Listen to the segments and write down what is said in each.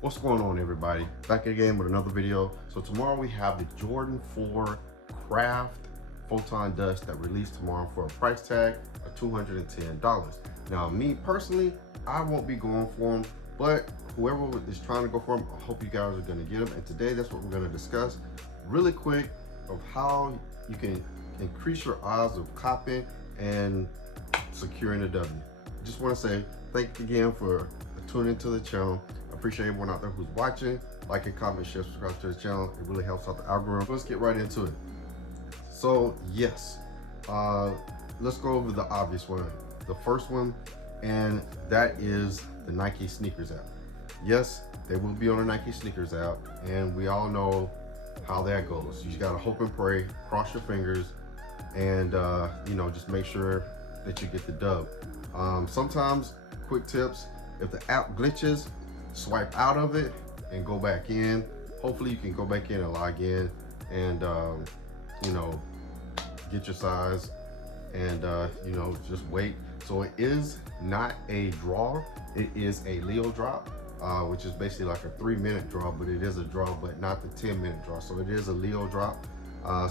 What's going on, everybody? Back again with another video. So tomorrow we have the Jordan 4 Craft Photon Dust that released tomorrow for a price tag of $210. Now, me personally, I won't be going for them, but whoever is trying to go for them, I hope you guys are going to get them. And today, that's what we're going to discuss really quick of how you can increase your odds of copping and securing a W. Just want to say thank you again for tuning into the channel. I appreciate everyone out there who's watching. Like and comment, share, subscribe to the channel. It really helps out the algorithm. Let's get right into it. So yes, let's go over the obvious one. The first one, and that is the Nike sneakers app. Yes, they will be on the Nike sneakers app, and we all know how that goes. You just gotta hope and pray, cross your fingers, and just make sure that you get the dub. Sometimes, quick tips, if the app glitches, swipe out of it and go back in. Hopefully you can go back in and log in and get your size and just wait. So it is not a draw, it is a Leo drop, which is basically like a 3-minute draw, but it is a draw, but not the 10-minute draw. So it is a Leo drop.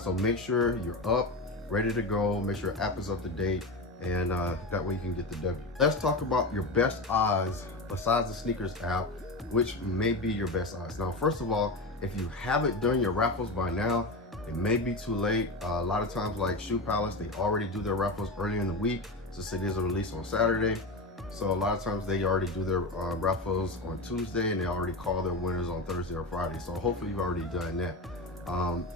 So make sure you're up, ready to go. Make sure your app is up to date, and that way you can get the W. Let's talk about your best odds besides the sneakers app, which may be your best odds. Now, first of all, if you haven't done your raffles by now, it may be too late. A lot of times, like Shoe Palace, they already do their raffles early in the week, since it is a release on Saturday. So a lot of times they already do their raffles on Tuesday, and they already call their winners on Thursday or Friday. So hopefully you've already done that.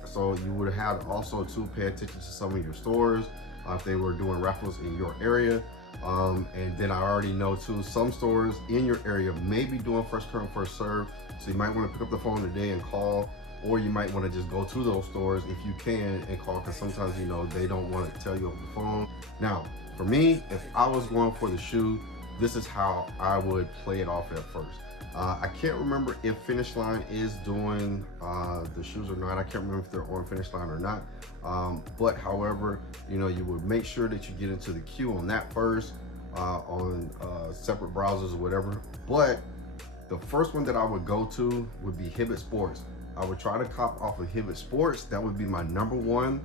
So you would have also to pay attention to some of your stores if they were doing raffles in your area. And then I already know too, some stores in your area may be doing first come, first serve. So you might want to pick up the phone today and call, or you might want to just go to those stores if you can and call, because sometimes they don't want to tell you over the phone. Now, for me, if I was going for the shoe, this is how I would play it off at first. I can't remember if Finish Line is doing the shoes or not. I can't remember if they're on Finish Line or not. But however, you would make sure that you get into the queue on that first, on separate browsers or whatever. But the first one that I would go to would be Hibbett Sports. I would try to cop off of Hibbett Sports. That would be my number one.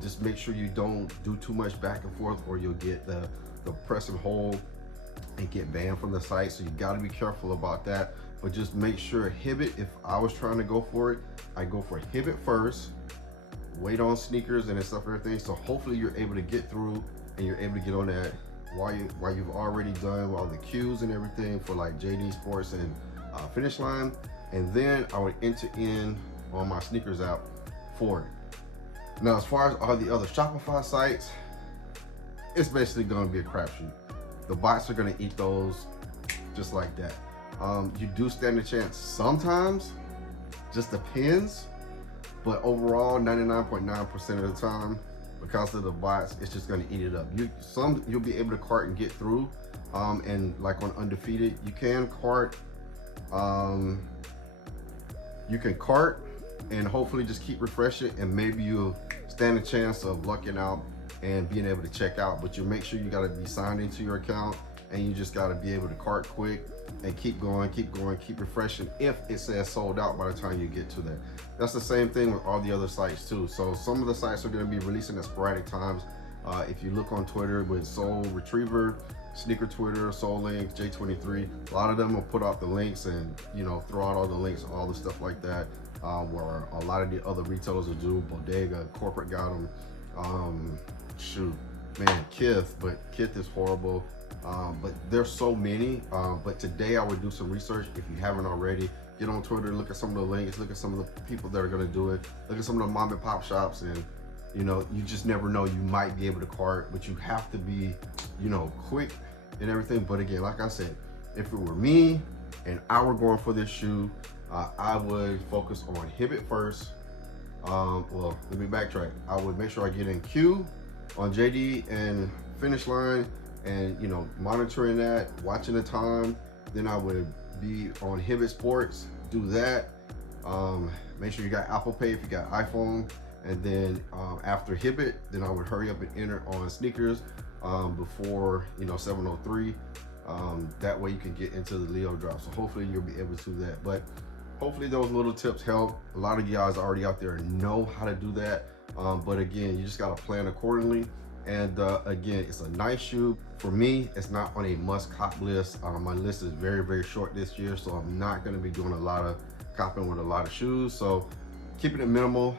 Just make sure you don't do too much back and forth, or you'll get the press and hold and get banned from the site. So you got to be careful about that. But just make sure Hibbett, if I was trying to go for it, I go for Hibbett first, wait on sneakers and stuff and everything. So hopefully you're able to get through and you're able to get on that while you've already done all the queues and everything for like JD Sports and Finish Line. And then I would enter in on my sneakers app for it. Now, as far as all the other Shopify sites, it's basically going to be a crapshoot. The bots are going to eat those just like that. You do stand a chance sometimes, just depends, but overall 99.9% of the time, because of the bots, it's just going to eat it up. You'll be able to cart and get through, and like on Undefeated, you can cart and hopefully just keep refreshing, and maybe you'll stand a chance of lucking out and being able to check out. But you make sure you got to be signed into your account, and you just got to be able to cart quick and keep going, keep refreshing if it says sold out by the time you get to that. That's the same thing with all the other sites too. So some of the sites are going to be releasing at sporadic times. If you look on Twitter with Soul Retriever, Sneaker Twitter, Soul Links, J23, a lot of them will put out the links and throw out all the links, all the stuff like that, where a lot of the other retailers will do. Bodega, Corporate got them. Shoot, man, Kith is horrible. But there's so many. But today I would do some research. If you haven't already, get on Twitter, look at some of the links, look at some of the people that are going to do it, look at some of the mom and pop shops, and you just never know, you might be able to cart, but you have to be quick and everything. But again, like I said, if it were me and I were going for this shoe, I would focus on Hibbett first. Well, let me backtrack. I would make sure I get in queue on JD and Finish Line, and monitoring that, watching the time. Then I would be on Hibbett Sports, do that. Make sure you got Apple Pay if you got iPhone. And then after Hibbett, then I would hurry up and enter on sneakers before 7:03. That way you can get into the Leo drop. So hopefully you'll be able to do that. But hopefully those little tips help. A lot of you guys already out there know how to do that. But again, you just gotta plan accordingly. And again, it's a nice shoe. For me, it's not on a must cop list. My list is very, very short this year, so I'm not gonna be doing a lot of copping with a lot of shoes. So keeping it minimal,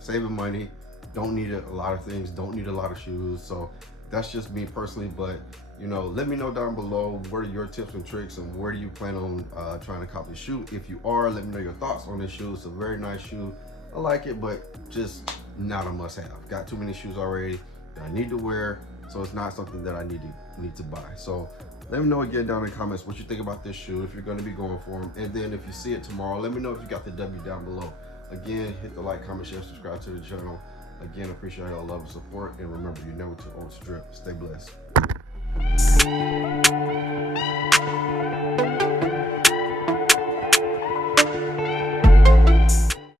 saving money, don't need a lot of things, don't need a lot of shoes. So that's just me personally. But you know, let me know down below, what are your tips and tricks, and where do you plan on trying to cop this shoe? If you are, let me know your thoughts on this shoe. It's a very nice shoe. I like it, but just not a must have. Got too many shoes already that I need to wear, so it's not something that I need to buy. So let me know again down in the comments what you think about this shoe, if you're going to be going for them. And then if you see it tomorrow, let me know if you got the W down below. Again, hit the like, comment, share, subscribe to the channel. Again, appreciate all love and support, and remember, you're never too old to drip. Stay blessed.